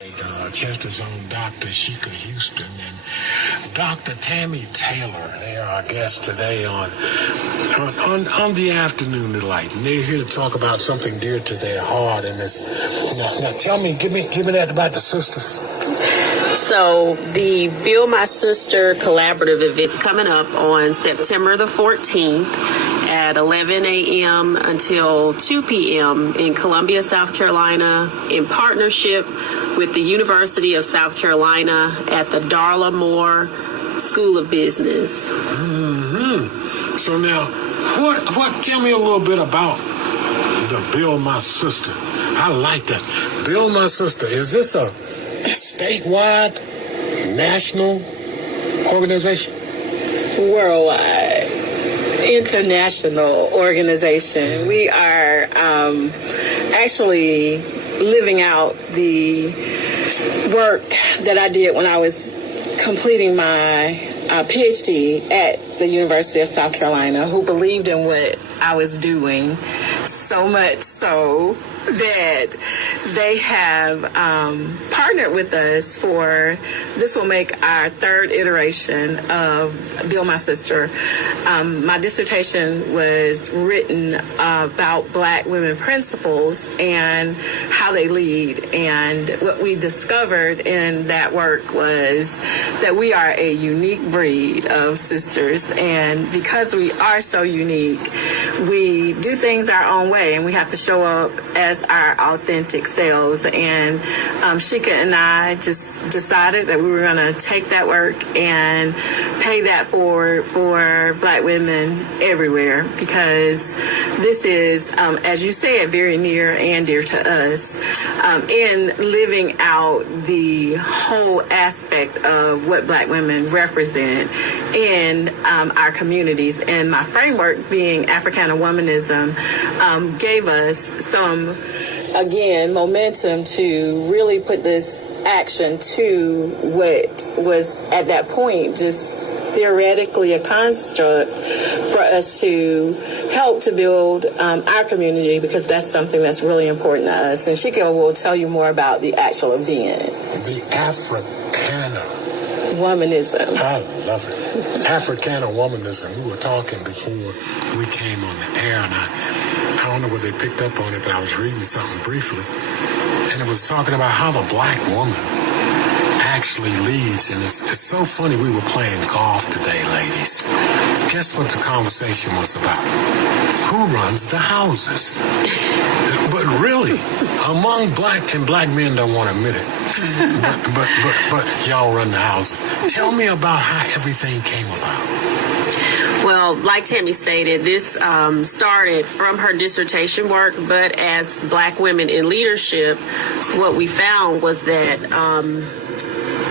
Chester's own Dr. Sheka Houston and Dr. Tammy Taylor. They are our guests today on the Afternoon Delight. And they're here to talk about something dear to their heart. And this, now tell me, give me that about the sisters. So the Build My Sister Collaborative is coming up on September the 14th at 11 a.m. until 2 p.m. in Columbia, South Carolina, in partnership with the University of South Carolina at the Earl Moore School of Business. Mm-hmm. So now, what? Tell me a little bit about the Build My Sister. I like that. Build My Sister. Is this a statewide, national organization? Worldwide, international organization. We are actually living out the work that I did when I was completing my PhD at the University of South Carolina, who believed in what I was doing so much so that they have partnered with us for, this will make our third iteration of Build My Sister. My dissertation was written about Black women principles and how they lead. And what we discovered in that work was that we are a unique breed of sisters. And because we are so unique, we do things our own way, and we have to show up as our authentic selves. And Sheka and I just decided that we were going to take that work and pay that forward for Black women everywhere, because this is, as you said, very near and dear to us, in living out the whole aspect of what Black women represent in our communities. And my framework, being Africana womanism, gave us some, again, momentum to really put this action to what was at that point just theoretically a construct for us to help to build our community, because that's something that's really important to us. And Sheka will tell you more about the actual event. The Africana womanism. I love it. Africana womanism. We were talking before we came on the air, and I don't know whether they picked up on it, but I was reading something briefly, and it was talking about how the Black woman actually leads. And it's so funny. We were playing golf today, ladies. Guess what the conversation was about? Who runs the houses? But really, among black men don't want to admit it. But y'all run the houses. Tell me about how everything came about. Well, like Tammy stated, this started from her dissertation work, but as Black women in leadership, what we found was that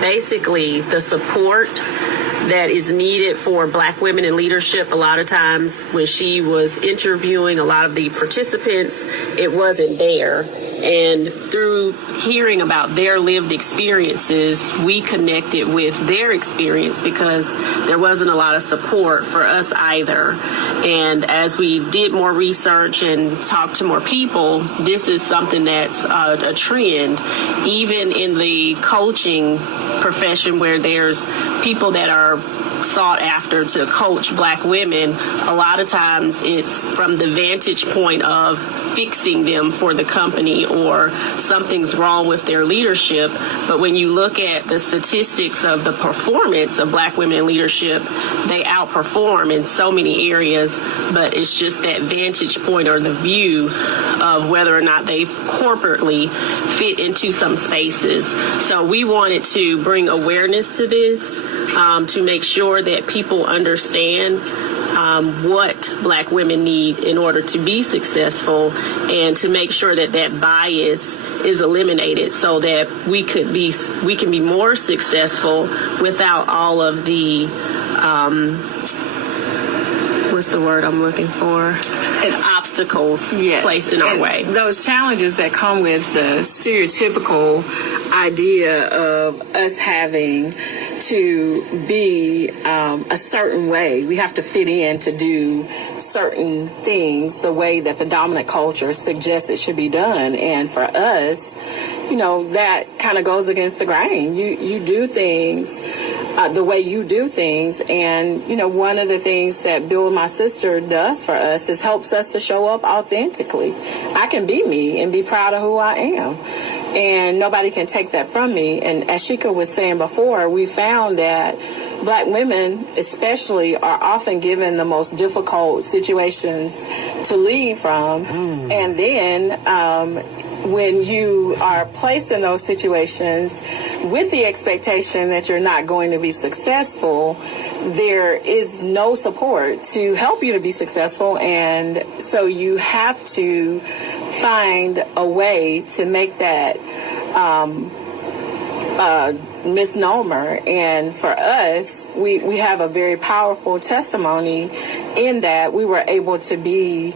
basically the support that is needed for Black women in leadership, a lot of times when she was interviewing a lot of the participants, it wasn't there. And through hearing about their lived experiences, we connected with their experience, because there wasn't a lot of support for us either. And as we did more research and talked to more people, this is something that's a trend, even in the coaching profession, where there's people that are sought after to coach Black women. A lot of times it's from the vantage point of fixing them for the company, or something's wrong with their leadership. But when you look at the statistics of the performance of Black women in leadership, they outperform in so many areas, but it's just that vantage point or the view of whether or not they corporately fit into some spaces. So we wanted to bring awareness to this, to make sure that people understand what Black women need in order to be successful, and to make sure that that bias is eliminated, so that we can be more successful without all of the what's the word I'm looking for? obstacles placed in our way. Those challenges that come with the stereotypical idea of us having to be a certain way. We have to fit in to do certain things the way that the dominant culture suggests it should be done. And for us, that kind of goes against the grain. You do things the way you do things. And, one of the things that Build My Sister does for us is helps us to show up authentically. I can be me and be proud of who I am. And nobody can take that from me. And as Sheka was saying before, we found that Black women especially are often given the most difficult situations to lead from. And then when you are placed in those situations with the expectation that you're not going to be successful, there is no support to help you to be successful. And so you have to find a way to make that misnomer. And for us, we have a very powerful testimony in that we were able to be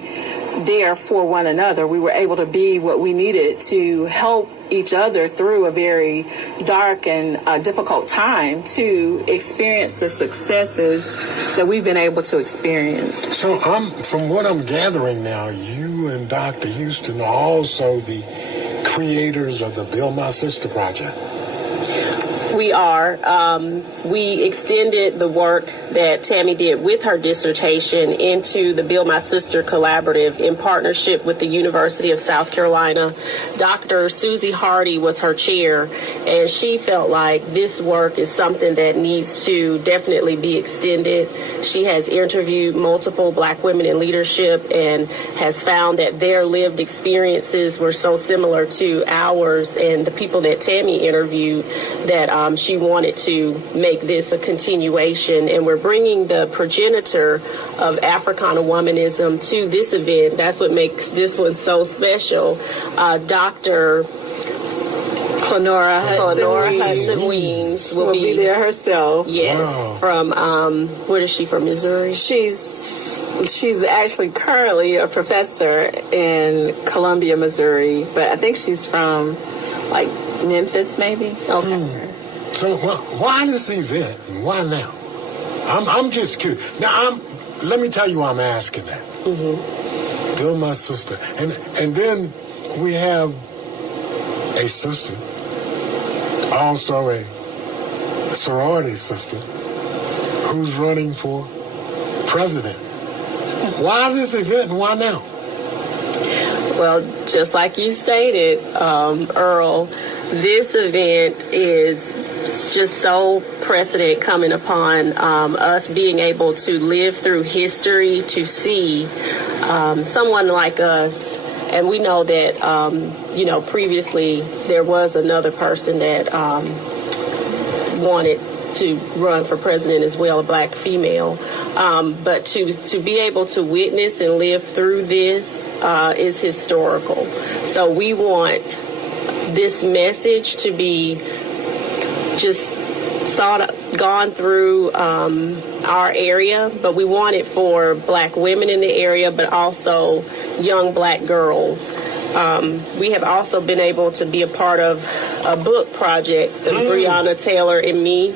there for one another. We were able to be what we needed to help each other through a very dark and difficult time to experience the successes that we've been able to experience. So from what I'm gathering now, you and Dr. Houston are also the creators of the Build My Sister project. We are. We extended the work that Tammy did with her dissertation into the Build My Sister Collaborative in partnership with the University of South Carolina. Dr. Susie Hardy was her chair, and she felt like this work is something that needs to definitely be extended. She has interviewed multiple Black women in leadership and has found that their lived experiences were so similar to ours and the people that Tammy interviewed that she wanted to make this a continuation. And we're bringing the progenitor of Africana womanism to this event. That's what makes this one so special. Dr. Clenora Hudson-Weems will be there herself. Yes. Wow. From, where is she from, Missouri? She's actually currently a professor in Columbia, Missouri, but I think she's from like Memphis, maybe. Okay. So why this event and why now? I'm just curious. Now let me tell you why I'm asking that. Build My Sister, and then we have a sister, also a sorority sister, who's running for president. Why this event and why now? Well, just like you stated, Earl, this event is just so precedent coming upon us being able to live through history to see someone like us. And we know that, previously there was another person that wanted to run for president as well, a Black female. But to be able to witness and live through this is historical. So we want this message to be just gone through our area, but we want it for Black women in the area, but also young Black girls. We have also been able to be a part of a book project, the Breonna Taylor and Me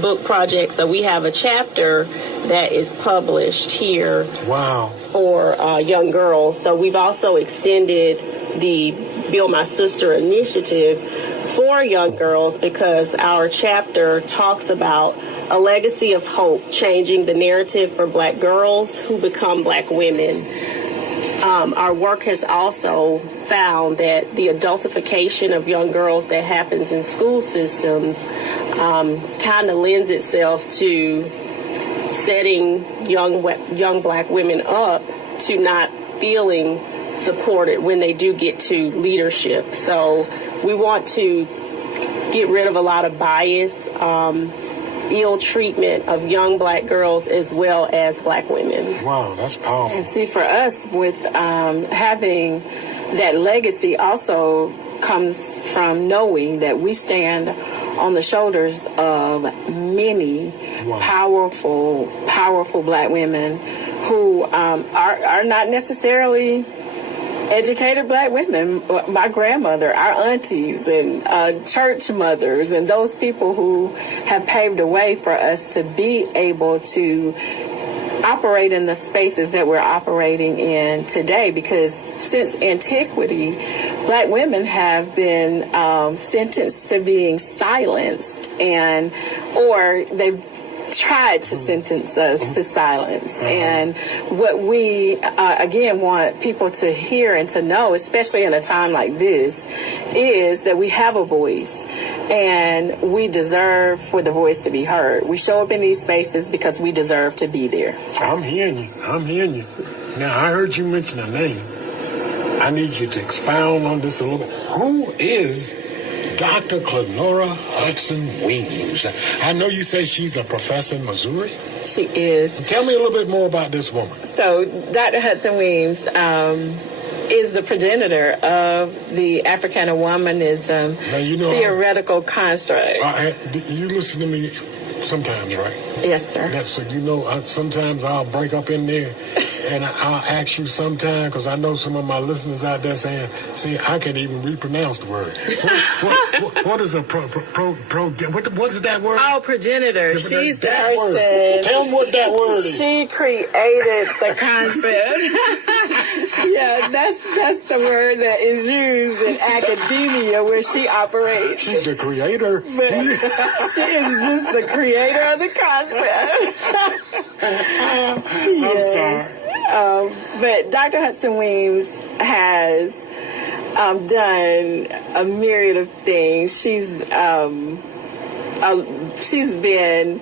book project. So we have a chapter that is published here. Wow. For young girls. So we've also extended the Build My Sister initiative for young girls because our chapter talks about a legacy of hope, changing the narrative for Black girls who become Black women. Our work has also found that the adultification of young girls that happens in school systems kind of lends itself to setting young Black women up to not feeling supported when they do get to leadership. So we want to get rid of a lot of bias, ill treatment of young Black girls as well as Black women. Wow, that's powerful. And see, for us, with having that legacy also comes from knowing that we stand on the shoulders of many powerful Black women who are not necessarily educated Black women. My grandmother, our aunties, and church mothers, and those people who have paved the way for us to be able to operate in the spaces that we're operating in today, because since antiquity, Black women have been sentenced to being silenced, or they've tried to sentence us to silence. And what we again want people to hear and to know, especially in a time like this, is that we have a voice and we deserve for the voice to be heard. We show up in these spaces because we deserve to be there. I'm hearing you. Now, I heard you mention a name. I need you to expound on this a little bit. Who is Dr. Clenora Hudson Weems? I know you say she's a professor in Missouri. She is. Tell me a little bit more about this woman. So Dr. Hudson Weems is the progenitor of the Africana womanism theoretical construct. You listen to me sometimes, right? Yes, sir. So sometimes I'll break up in there and I'll ask you sometime, because I know some of my listeners out there saying, see, I can't even repronounce the word. What is a what is that word? Oh, progenitor. She's the person. Tell me what that word is. She created the concept. Yeah, that's the word that is used in academia where she operates. She's the creator. But she is just the creator of the concept. I'm sorry. But Dr. Hudson Weems has done a myriad of things. She's been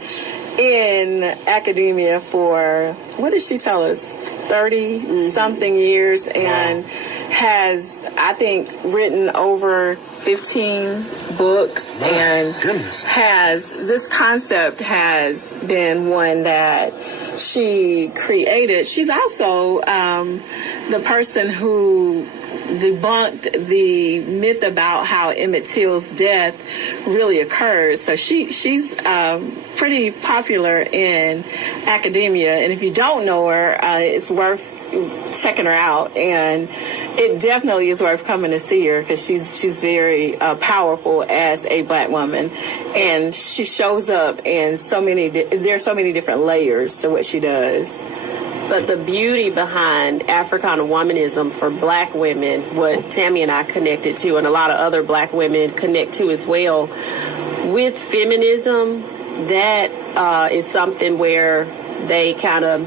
in academia for, what did she tell us, 30-something years, and has, I think, written over 15 books. This concept has been one that she created. She's also the person who debunked the myth about how Emmett Till's death really occurred. So she's pretty popular in academia, and if you don't know her, it's worth checking her out, and it definitely is worth coming to see her, because she's very powerful as a Black woman, and she shows up in there's so many different layers to what she does. But the beauty behind Africana womanism for Black women, what Tammy and I connected to, and a lot of other Black women connect to as well, with feminism, that is something where they kind of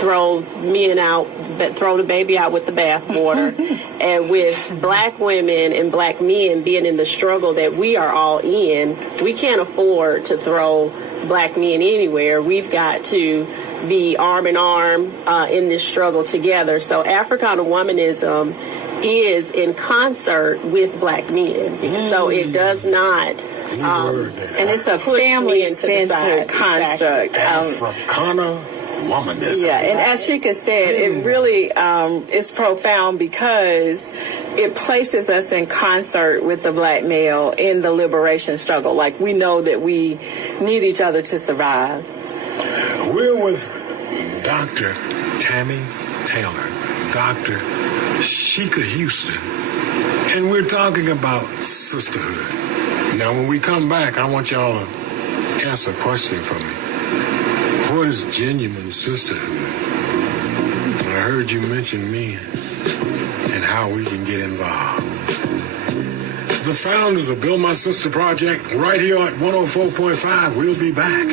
throw the baby out with the bathwater. And with Black women and Black men being in the struggle that we are all in, we can't afford to throw Black men anywhere. We've got to be arm in arm in this struggle together. So Africana womanism is in concert with Black men. So it does not, and it's a family-centered construct. Africana womanism. Yeah, and as Sheka said, it really is profound because it places us in concert with the Black male in the liberation struggle. Like, we know that we need each other to survive. We're with Dr. Tammy Taylor, Dr. Sheka Houston, and we're talking about sisterhood. Now, when we come back, I want y'all to answer a question for me. What is genuine sisterhood? I heard you mention men and how we can get involved. The founders of Build My Sister Project, right here at 104.5. We'll be back.